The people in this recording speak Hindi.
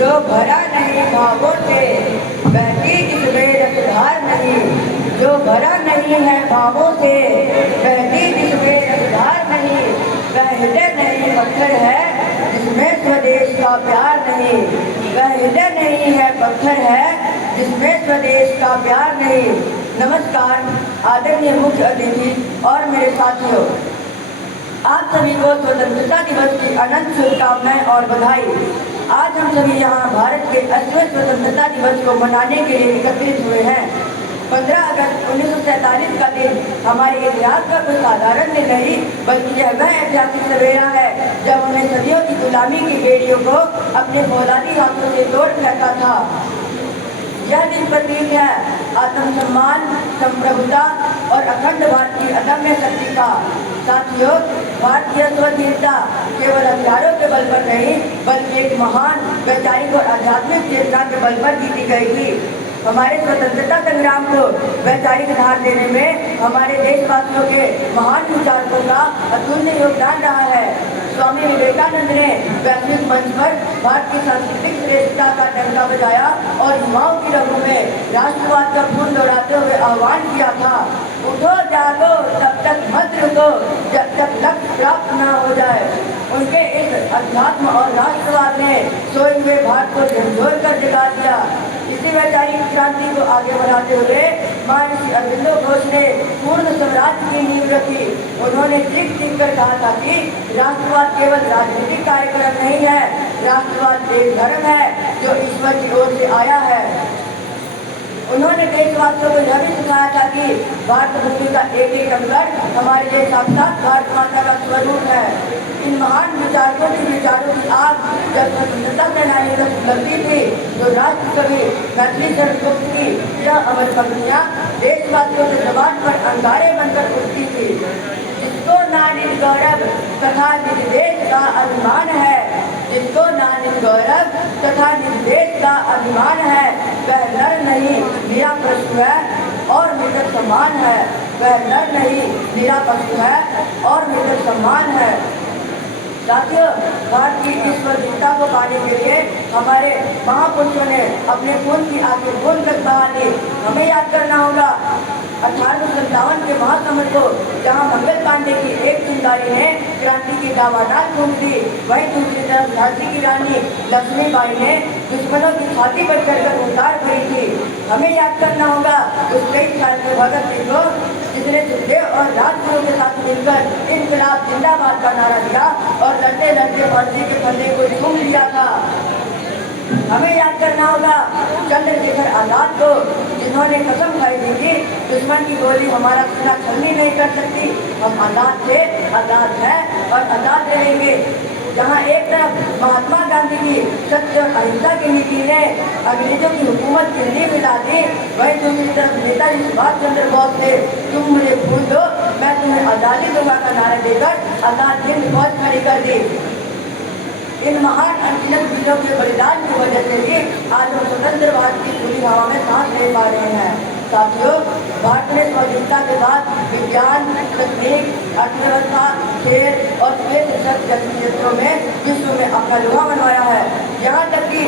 जो भरा नहीं भावों से बहती जिसमें रसधार नहीं, जो भरा नहीं है भावों से बहती जिसमें रसधार नहीं, वह हृदय नहीं पत्थर है जिसमें स्वदेश का प्यार नहीं, वह हृदय नहीं है पत्थर है जिसमें स्वदेश का प्यार नहीं। नमस्कार आदरणीय मुख्य अतिथि और मेरे साथियों, आप सभी को स्वतंत्रता दिवस की अनंत शुभकामनाएं और बधाई। आज हम सभी यहाँ भारत के 80वें स्वतंत्रता दिवस को मनाने के लिए एकत्रित हुए हैं। 15 अगस्त 1947 का दिन हमारे इतिहास का कोई साधारण दिन नहीं, बल्कि यह वह ऐतिहासिक सवेरा है जब हमने सदियों की गुलामी की बेड़ियों को अपने फौलादी हाथों से तोड़ फेंका था। यह दिन प्रतीक है आत्मसम्मान, संप्रभुता और अखंड भारत की अदम्य शक्ति का। साथियों, भारतीय स्वतंत्रता केवल हथियारों के बल पर नहीं, बल्कि एक महान वैचारिक और आध्यात्मिक चेतना के बल पर जीती गई थी। हमारे स्वतंत्रता संग्राम को वैचारिक धार देने में हमारे देशवासियों के महान विचारकों का अतुल्य योगदान रहा है। स्वामी विवेकानंद ने वैश्विक मंच पर भारत की सांस्कृतिक श्रेष्ठता का डंका बजाया और युवाओं की रगों में राष्ट्रवाद का खून दौड़ाते हुए आह्वान किया था, उठो जागो तब तक मत रुको जब तक लक्ष्य प्राप्त न हो जाए। उनके इस अध्यात्म और राष्ट्रवाद ने सोए हुए भारत को झकझोर कर जगा दिया। इसी वैचारिक क्रांति को आगे बढ़ाते हुए महर्षि अरविंदो घोष ने पूर्ण स्वराज्य की नींव रखी। उन्होंने चीख चीख कर कहा था कि राष्ट्रवाद केवल राजनीतिक कार्यक्रम नहीं है, राष्ट्रवाद एक धर्म है जो ईश्वर की ओर से आया है। उन्होंने देशवासियों को यह भी सिखाया था कि भारत भूमि का एक एक अंगर हमारे लिए साक्षात भारत माता का स्वरूप है। इन महान विचारकों के विचारों की आग जब स्वतंत्रता सेनानियों तक लगती थी तो राष्ट्र कवि मैथिली शरण गुप्त की यह अमर पंक्तियां देशवासियों के जबान पर अंगारे बनकर उठती थी। जिसको नारी गौरव तथा निज देश का अभिमान है, जिसको नारी गौरव तथा निज देश का अभिमान है, वह नर नहीं निरा पशु है और मृतक सम्मान है, वह नर नहीं निरा पशु है और मृतक सम्मान है। साथियों, भारत की इस स्वतंत्रता को पाने के लिए हमारे महापुरुषों ने अपने खून की आंखें खून तक बहा दी। हमें याद करना होगा 1857 के महासमर को, जहां मंगल पांडे की एक चिंगारी ने क्रांति की दावानल फूंक दी, वहीं दूसरी तरफ झांसी की रानी लक्ष्मीबाई ने दुश्मनों की छाती पर चढ़कर उतार भरी थी। हमें याद करना होगा उस 23 साल के भगत सिंह को, जिसने सुखदेव और राजगुरु के साथ मिलकर इनकलाब जिंदाबाद का नारा दिया और लड़ते लड़ते फांसी के फंदे को चूम लिया था। हमें याद करना होगा चंद्रशेखर आजाद को, जिन्होंने कसम खाई थी कि दुश्मन की गोली हमारा सीना छलनी नहीं कर सकती, हम आजाद थे, आजाद है और आजाद रहेंगे। जहां एक तरफ महात्मा गांधी की सत्य और अहिंसा की नीति ने अंग्रेजों की हुकूमत की नींव हिला दी, वहीं दूसरी तरफ नेताजी सुभाष चंद्र बोस ने तुम मुझे भूल दो मैं तुम्हें आजादी दूंगा का नारा देकर आजाद हिंद फौज खड़ी कर दी। इन महान अनगिनत वीरों के बलिदान की वजह से ही आज हम स्वतंत्रवाद की खुली हवा में सांस ले पा रहे हैं। साथियों, भारत ने स्वतंत्रता के बाद विज्ञान, तकनीक, अर्थव्यवस्था, खेल और स्पेस रिसर्च जैसे क्षेत्रों में विश्व में अपना लोहा मनवाया है। यहाँ तक कि